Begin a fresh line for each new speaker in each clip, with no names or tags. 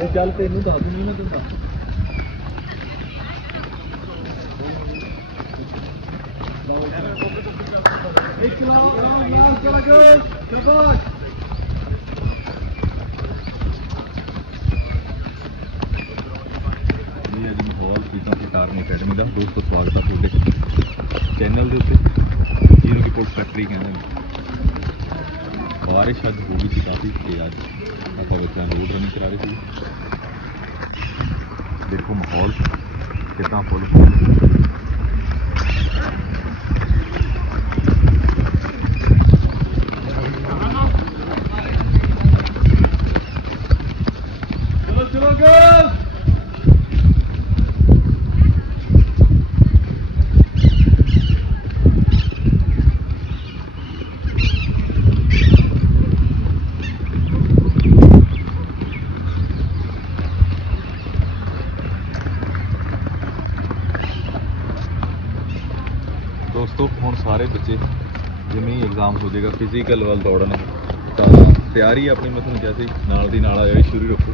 ਇਹ ਚੱਲ ਤੈਨੂੰ ਦੱਸ ਦੂੰਗੀ ਨਾ ਤੂੰ ਦੱਸ ਇੱਕ ਚਲਾਓ ਨਾਲ ਚਲਾ
ਅੱਜ ਮਾਹੌਲ ਸੀਤਾ ਸਟਾਰਮ ਅਕੈਡਮੀ ਦਾ ਬਹੁਤ ਬਹੁਤ ਸਵਾਗਤ ਹੈ ਤੁਹਾਡੇ ਚੈਨਲ ਦੇ ਉੱਤੇ। ਜਿਹਨੂੰ ਕਿ ਕੋਟ ਫੈਕਟਰੀ ਕਹਿੰਦੇ ਨੇ। ਬਾਰਿਸ਼ ਅੱਜ ਹੋ ਗਈ ਸੀ ਕਾਫੀ ਤੇ ਅੱਜ ਆਪਾਂ ਬੱਚਿਆਂ ਨੂੰ ਰੋਡ ਰਨਿੰਗ ਕਰਾ ਰਹੇ ਸੀ। ਦੇਖੋ ਮਾਹੌਲ ਕਿੰਨਾ ਫੁੱਲ
ਚਲੋ ਚਲੋ ਗਏ
ਦੋਸਤੋ, ਹੁਣ ਸਾਰੇ ਬੱਚੇ ਜਿਵੇਂ ਹੀ ਐਗਜ਼ਾਮ ਹੋ ਜਾਏਗਾ ਫਿਜ਼ੀਕਲ ਵੱਲ ਦੌੜਨ ਤਾਂ ਤਿਆਰੀ ਆਪਣੀ ਮੈਂ ਤੁਹਾਨੂੰ ਕਿਹਾ ਸੀ, ਨਾਲ ਦੀ ਨਾਲ ਆ ਜਿਹੜੀ ਸ਼ੁਰੂ ਰੱਖੋ।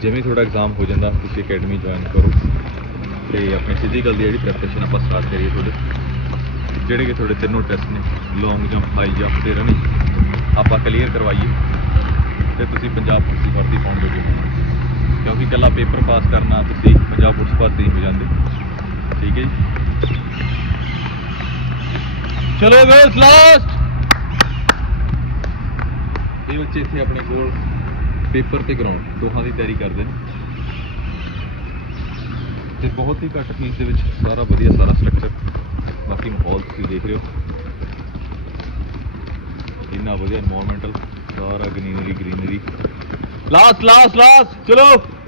ਜਿਵੇਂ ਤੁਹਾਡਾ ਐਗਜ਼ਾਮ ਹੋ ਜਾਂਦਾ, ਤੁਸੀਂ ਅਕੈਡਮੀ ਜੁਆਇਨ ਕਰੋ ਤੇ ਆਪਣੇ ਫਿਜ਼ੀਕਲ ਦੀ ਜਿਹੜੀ ਪ੍ਰੈਪਰੇਸ਼ਨ ਆਪਾਂ ਸਟਾਰਟ ਕਰੀਏ ਤੁਹਾਡੇ। ਜਿਹੜੇ ਕਿ ਤੁਹਾਡੇ ਤਿੰਨੋਂ ਟੈਸਟ ਨੇ ਲੌਂਗ ਜੰਪ ਹਾਈ ਜੰਪ ਤੇ ਰਨਿੰਗ ਆਪਾਂ ਕਲੀਅਰ ਕਰਵਾਈਏ ਤੇ ਤੁਸੀਂ ਪੰਜਾਬ ਪੁਲਿਸ ਦੀ ਭਰਤੀ ਪਾਉਣ ਜੋਗੇ ਕਿਉਂਕਿ ਇਕੱਲਾ ਪੇਪਰ ਪਾਸ ਕਰਨਾ, ਤੁਸੀਂ ਪੰਜਾਬ ਪੁਲਿਸ ਭਰਤੀ ਨਹੀਂ ਹੋ ਜਾਂਦੇ। ਠੀਕ ਹੈ ਜੀ? ਚਲੇ ਬੇਸ ਲਾਸਟ ਇਹ ਬੱਚੇ ਇੱਥੇ ਆਪਣੇ ਕੋਲ ਪੇਪਰ ਤੇ ਗਰਾਊਂਡ ਦੋਹਾਂ ਦੀ ਤਿਆਰੀ ਕਰਦੇ ਨੇ। ਤੇ ਬਹੁਤ ਹੀ ਘੱਟ ਫੀਸ ਦੇ ਵਿੱਚ ਸਾਰਾ ਵਧੀਆ ਸਾਰਾ ਸਟਰਕਚਰ ਬਾਕੀ ਮਾਹੌਲ ਤੁਸੀਂ ਦੇਖ ਰਹੇ ਹੋ। ਇੰਨਾ ਵਧੀਆ এনवायरमेंटਲ ਸਾਰਾ greenery greenery last last last ਚਲੋ।